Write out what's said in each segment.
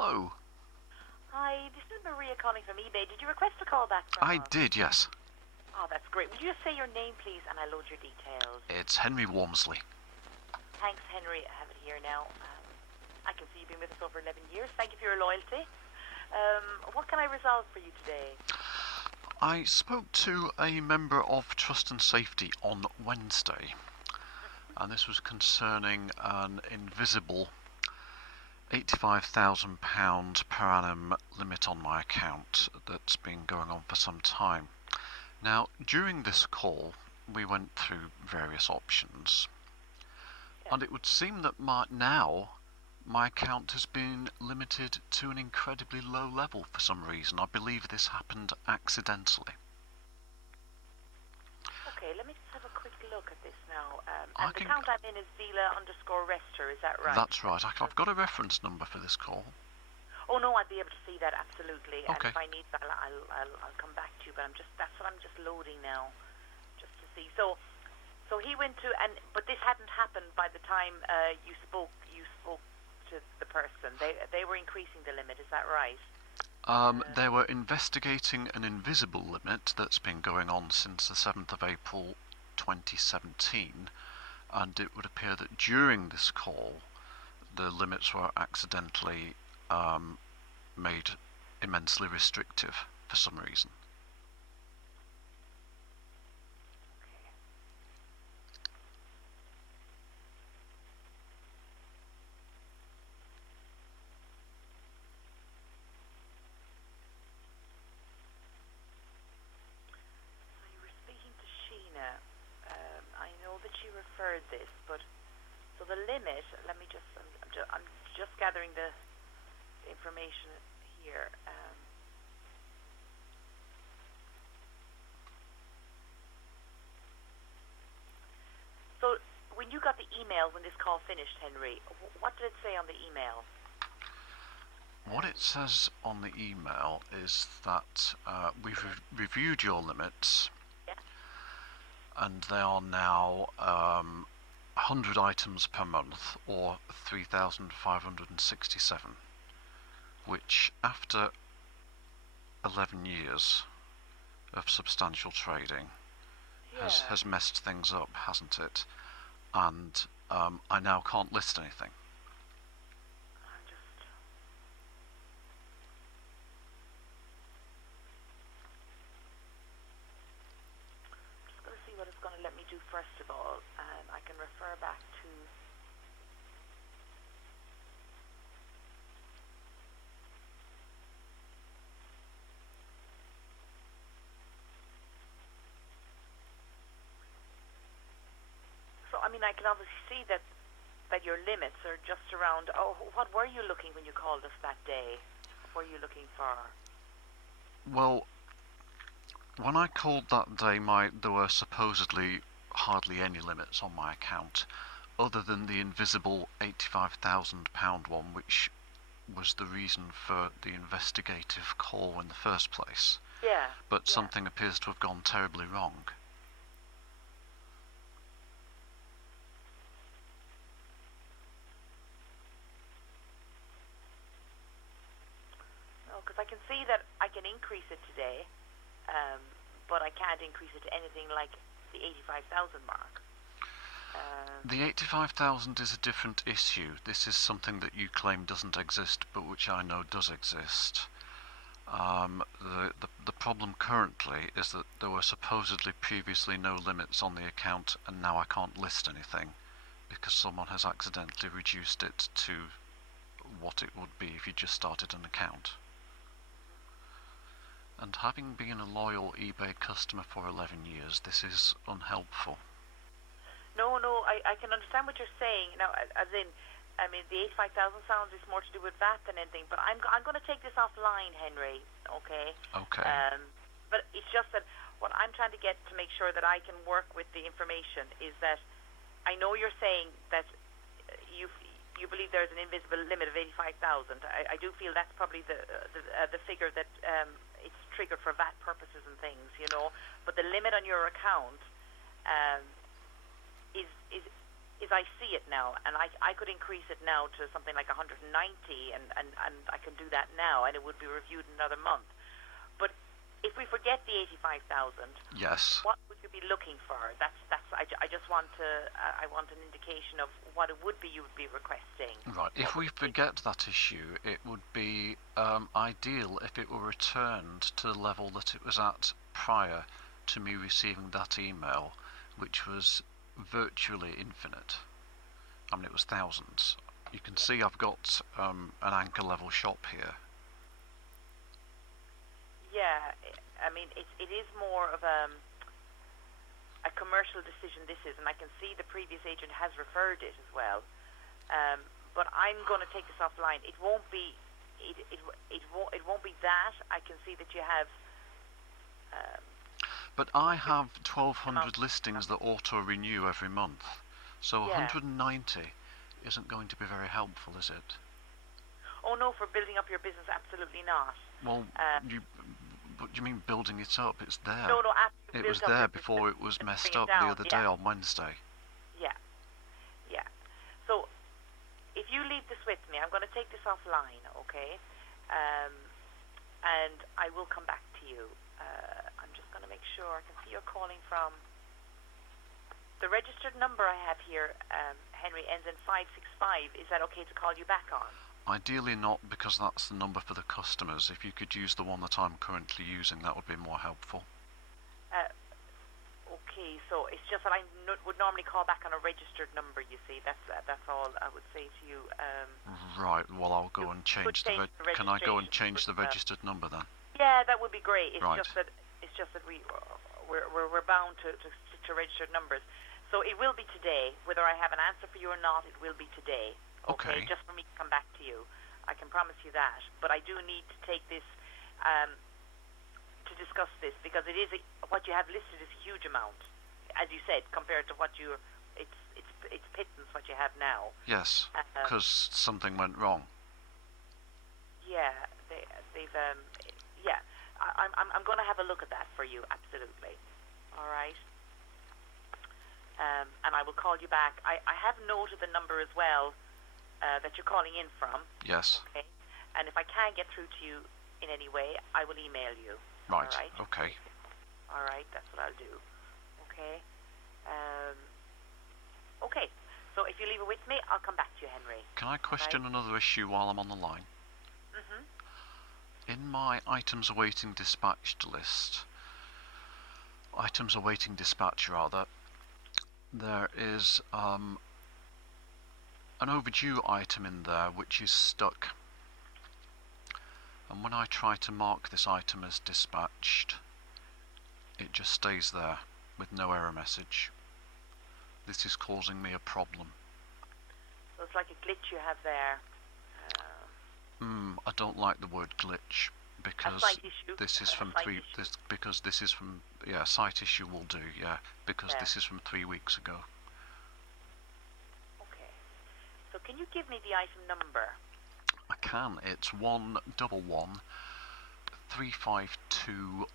Hello. Hi, this is Maria calling from eBay. Did you request a call back from I us? did, yes. Oh, that's great. Would you just say your name, please, and I'll load your details. It's Henry Wormsley. Thanks, Henry. I have it here now. I can see you've been with us over 11 years. Thank you for your loyalty. What can I resolve for you today? I spoke to a member of Trust and Safety on Wednesday, and this was concerning an invisible £85,000 per annum limit on my account that's been going on for some time. Now, during this call, we went through various options, and it would seem that my account has been limited to an incredibly low level for some reason. I believe this happened accidentally. Okay, let me just have a quick look at this now. And the account I'm in is Vila_Rester, is that right? That's right. I've got a reference number for this call. Oh no, I'd be able to see that absolutely. Okay. And if I need that, I'll come back to you. But that's what I'm just loading now, just to see. So he went to, but this hadn't happened by the time you spoke to the person. They were increasing the limit. Is that right? They were investigating an invisible limit that's been going on since the 7th of April 2017, and it would appear that during this call the limits were accidentally made immensely restrictive for some reason. I know that she referred this, but so the limit. Let me just. I'm just gathering the information here. So when you got the email when this call finished, Henry, what did it say on the email? What it says on the email is that we've reviewed your limits. Yeah. And they are now 100 items per month, or 3,567, which after 11 years of substantial trading has messed things up, hasn't it? And I now can't list anything. What it's going to let me do first of all, and I can refer back to I can obviously see that your limits are just around. Oh, what were you looking when you called us that day? What were you looking for? Well, when I called that day, there were supposedly hardly any limits on my account, other than the invisible £85,000 one, which was the reason for the investigative call in the first place. Yeah. But something appears to have gone terribly wrong. No, because I can see that I can increase it today, but I can't increase it to anything like the 85,000 mark. The 85,000 is a different issue. This is something that you claim doesn't exist, but which I know does exist. The problem currently is that there were supposedly previously no limits on the account, and now I can't list anything because someone has accidentally reduced it to what it would be if you just started an account. And having been a loyal eBay customer for 11 years, this is unhelpful. No, I can understand what you're saying. Now, the 85,000 sounds is more to do with that than anything. But I'm going to take this offline, Henry. Okay. Okay. But it's just that what I'm trying to get to make sure that I can work with the information is that I know you're saying that you believe there's an invisible limit of 85,000. I do feel that's probably the figure that it's triggered for VAT purposes and things, But the limit on your account is is I see it now, and I could increase it now to something like 190, and I can do that now, and it would be reviewed in another month. But if we forget the 85,000, Yes. what would you be looking for? I just want to I want an indication of what it would be you would be requesting. Right. If we forget that issue, it would be ideal if it were returned to the level that it was at prior to me receiving that email, which was virtually infinite. I mean, it was thousands. You can see I've got an anchor level shop here. Yeah, I mean it is more of a commercial decision. This is, and I can see the previous agent has referred it as well. But I'm going to take this offline. It won't be it won't be that. I can see that you have. But I have 1,200 listings that auto-renew every month, so Yeah. 190 isn't going to be very helpful, is it? Oh no, for building up your business, absolutely not. Well, but you mean building it up? It's there. No, absolutely. It was there before it was messed up the other day on Wednesday. Yeah. So, if you leave this with me, I'm going to take this offline, okay? And I will come back to you. I'm just going to make sure. I can see you're calling from the registered number I have here, Henry, ends in 565. Is that okay to call you back on? Ideally not, because that's the number for the customers. If you could use the one that I'm currently using, that would be more helpful. Okay, so it's just that I would normally call back on a registered number, you see. That's all I would say to you. Right, well, I'll go and change the can I go and change the registered number then? Yeah, that would be great. It's right. just that we're bound to registered numbers. So it will be today. Whether I have an answer for you or not, it will be today. Okay. Just for me to come back to you. I can promise you that. But I do need to take this to discuss this, because it is what you have listed is a huge amount, as you said, compared to what it's pittance what you have now. Yes, because something went wrong. Yeah, they've yeah. I'm going to have a look at that for you, absolutely. All right. And I will call you back. I have noted the number as well that you're calling in from. Yes. Okay. And if I can get through to you in any way, I will email you. Right. All right. Okay. All right. That's what I'll do. Okay. Okay. So if you leave it with me, I'll come back to you, Henry. Can I question another issue while I'm on the line? In my items awaiting dispatch list, there is an overdue item in there which is stuck. And when I try to mark this item as dispatched, it just stays there with no error message. This is causing me a problem. So it's like a glitch you have there. I don't like the word glitch, because this is from site issue will do, because this is from 3 weeks ago. Okay. So can you give me the item number? I can. It's 111 352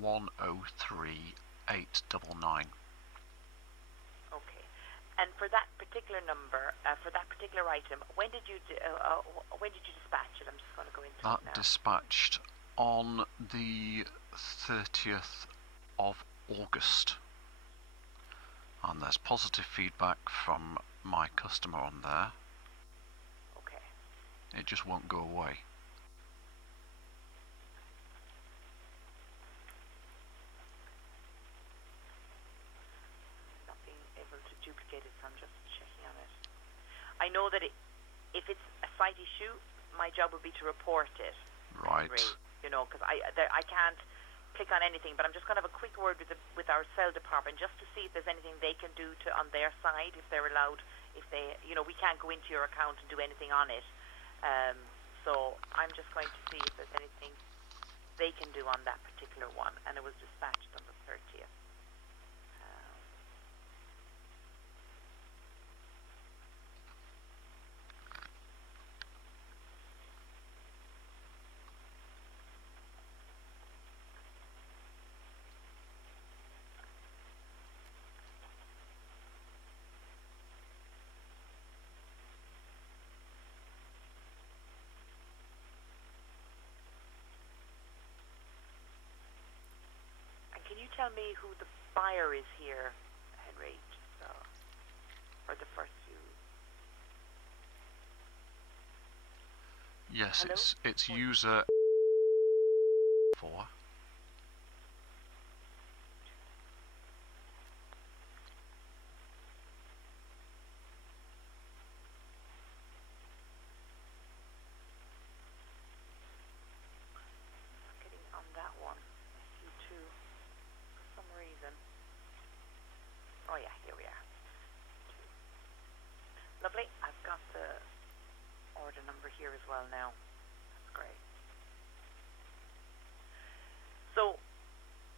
103 899. Okay. And for that particular number, for that particular item, when did you dispatch it? I'm just going to go into it now. That dispatched on the 30th of August. And there's positive feedback from my customer on there. Okay. It just won't go away. Not being able to duplicate it, so I'm just checking on it. I know that if it's a site issue, my job would be to report it. Right. You know, because I can't click on anything, but I'm just going to have a quick word with our cell department just to see if there's anything they can do on their side, if they're allowed, if they, we can't go into your account and do anything on it. So I'm just going to see if there's anything they can do on that particular one, and it was dispatched on the 30th. tell me who the buyer is here, Henry? For the first few. Yes, Hello? it's user 4. Getting on that one. SU2 for some reason. Oh yeah, here we are. Lovely. I've got the order number here as well now. That's great. So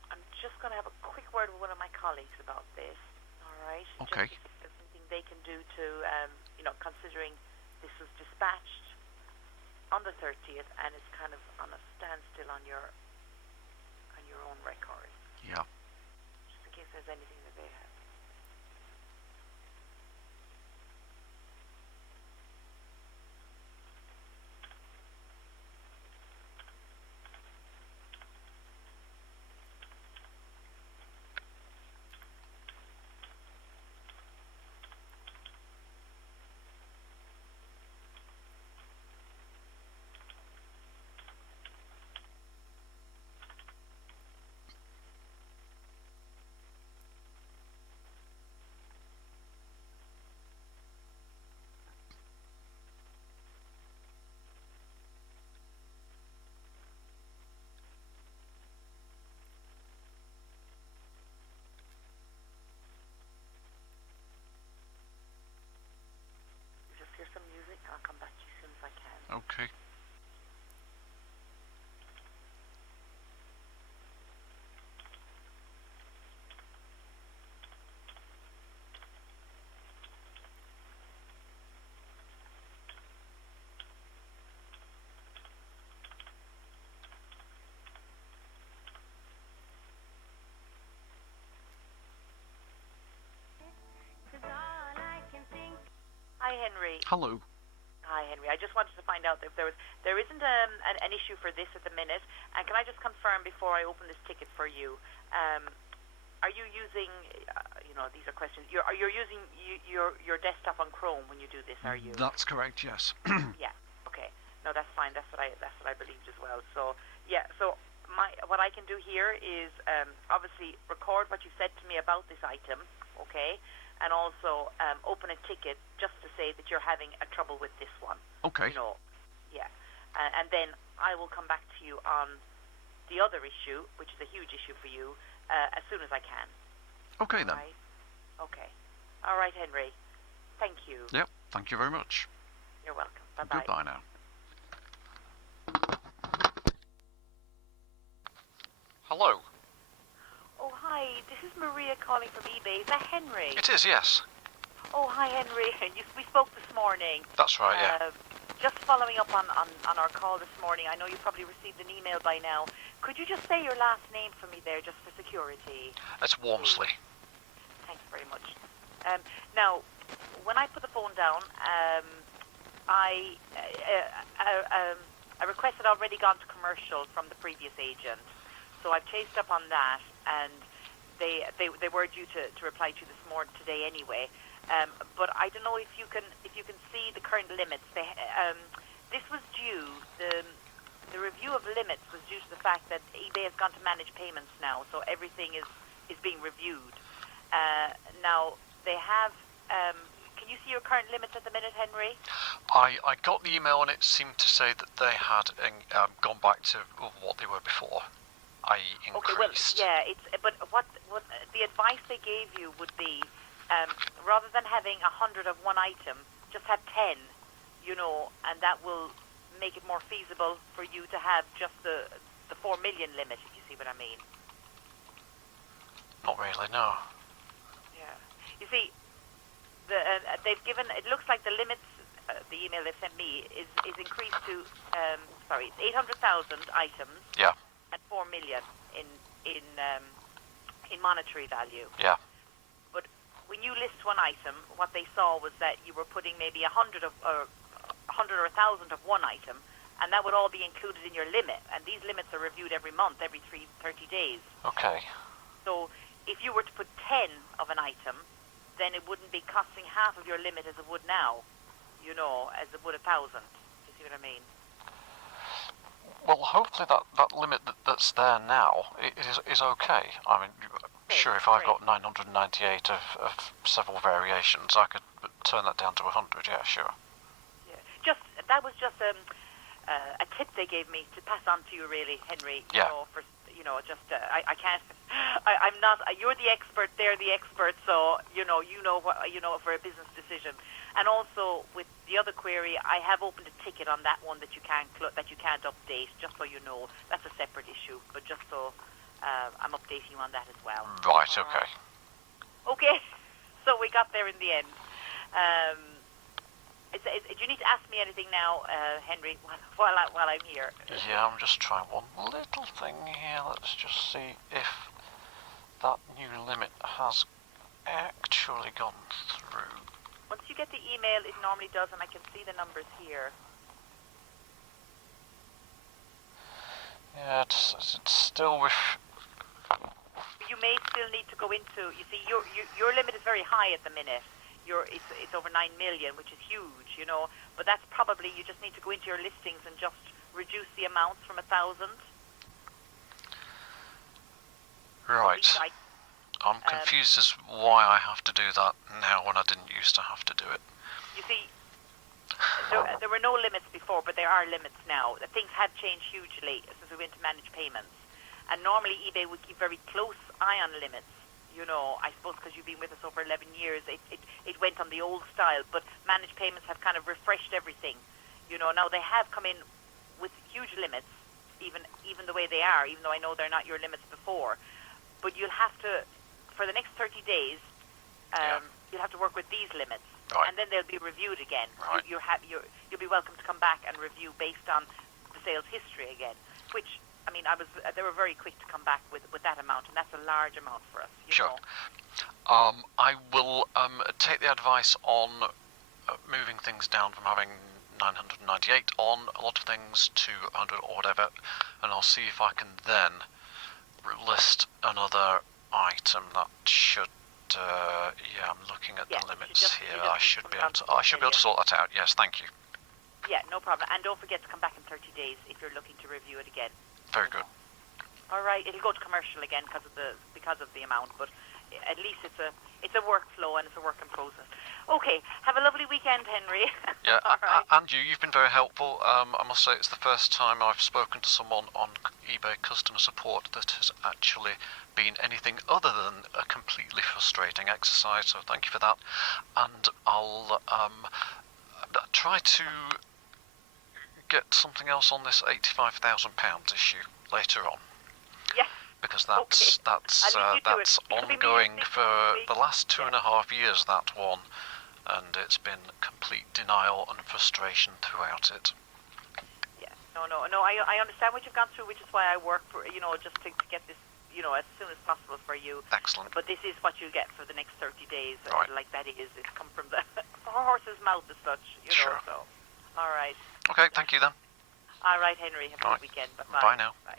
I'm just going to have a quick word with one of my colleagues about this. All right. Okay. Just to see if there's something they can do to, considering this was dispatched on the 30th and it's kind of on a standstill on your own record. Yeah. Just in case there's anything that they have. Just hear some music and I'll come back to you as soon as I can. Okay. Hi, Henry. Hello. Hi, Henry. I just wanted to find out if there isn't an issue for this at the minute. And can I just confirm before I open this ticket for you? Are you using? These are questions. You're using your desktop on Chrome when you do this, are you? That's correct. Yes. Yeah. Okay. No, that's fine. That's what I believed as well. So yeah. So what I can do here is obviously record what you said to me about this item. Okay. And also open a ticket just to say that you're having a trouble with this one. Okay. Yeah. And then I will come back to you on the other issue, which is a huge issue for you, as soon as I can. Okay then. Right? Okay. All right, Henry. Thank you. Yep. Thank you very much. You're welcome. Bye-bye. Goodbye now. Hello. Oh, hi. This is Maria calling from eBay. Is that Henry? It is, yes. Oh, hi, Henry. We spoke this morning. That's right, yeah. Just following up on our call this morning. I know you probably received an email by now. Could you just say your last name for me there, just for security? It's Wormsley. Thanks very much. Now, when I put the phone down, a request had already gone to commercial from the previous agent. So I've chased up on that, and they were due to reply to you today anyway. But I don't know if you can see the current limits. This was due the review of limits was due to the fact that eBay has gone to manage payments now, so everything is being reviewed. Now they have. Can you see your current limits at the minute, Henry? I got the email and it seemed to say that they had gone back to what they were before, i.e. increased. Okay, well, yeah, but what the advice they gave you would be, rather than having 100 of one item, just have 10, and that will make it more feasible for you to have just the 4 million limit, if you see what I mean. Not really, no. Yeah. You see, they've given, it looks like the limits, the email they sent me, is increased to, it's 800,000 items. Yeah. And 4 million in monetary value. Yeah. But when you list one item, what they saw was that you were putting maybe 100 or 1,000 of one item, and that would all be included in your limit. And these limits are reviewed every month, every 30 days. Okay. So if you were to put 10 of an item, then it wouldn't be costing half of your limit as it would now, as it would 1,000. Do you see what I mean? Well, hopefully that limit that's there now is okay. I mean, Okay, sure, if I've great. got 998 of several variations, I could turn that down to 100. Yeah, sure. Yeah. That was just a tip they gave me to pass on to you, really, Henry. Yeah. I can't. I'm not. You're the expert. They're the expert. So you know what for a business decision. And also with the other query, I have opened a ticket on that one that you can't update. Just so you know, that's a separate issue. But just so I'm updating you on that as well. Right. Okay. Okay. So we got there in the end. Do you need to ask me anything now, Henry, while I'm here? Yeah, I'm just trying one little thing here. Let's just see if that new limit has actually gone through. Once you get the email, it normally does, and I can see the numbers here. Yeah, it's still with. You may still need to go into. You see, your limit is very high at the minute. It's over 9 million, which is huge, But that's probably you just need to go into your listings and just reduce the amounts from 1,000. Right. I'm confused as why I have to do that now when I didn't used to have to do it. You see, there were no limits before, but there are limits now. Things have changed hugely since we went to manage payments. And normally eBay would keep very close eye on limits. I suppose because you've been with us over 11 years, it went on the old style, but managed payments have kind of refreshed everything. Now they have come in with huge limits, even the way they are, even though I know they're not your limits before. But you'll have to, for the next 30 days, you'll have to work with these limits, right. And then they'll be reviewed again. Right. You'll be welcome to come back and review based on the sales history again, which. I mean, they were very quick to come back with that amount, and that's a large amount for us. Sure. I will take the advice on moving things down from having 998 on a lot of things to 100 or whatever, and I'll see if I can then list another item that should. I'm looking at the limits here. I should be able to sort that out. Yes, thank you. Yeah, no problem. And don't forget to come back in 30 days if you're looking to review it again. Very good. All right, it'll go to commercial again because of the amount, but at least it's a workflow and it's a work in process. Okay, have a lovely weekend, Henry. Yeah, All right. And you've been very helpful. I must say it's the first time I've spoken to someone on eBay customer support that has actually been anything other than a completely frustrating exercise. So thank you for that, and I'll try to get something else on this £85,000 issue later on. Yes. Because that's ongoing for the last 2.5 years, that one, and it's been complete denial and frustration throughout it. Yeah. No. I understand what you've gone through, which is why I work for just to get this as soon as possible for you. Excellent. But this is what you get for the next 30 days. Right. Like that is it's come from the horse's mouth as such. Sure. So. All right. Okay, thank you then. All right, Henry. Have a good weekend. Bye-bye. Bye now. Bye.